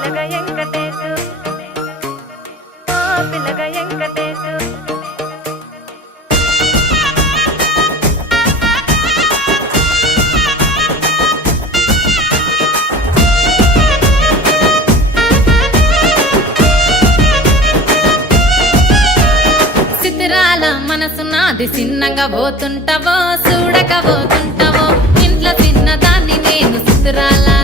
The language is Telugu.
పిల్లగా వెంకటేశు ఓ పిల్లగా వెంకటేశు చిత్రాల మనసు నాది చిన్నగా పోతుంటావో చూడక పోతుంటావో ఇంట్లో చిన్నదాన్ని నేను చిత్రాల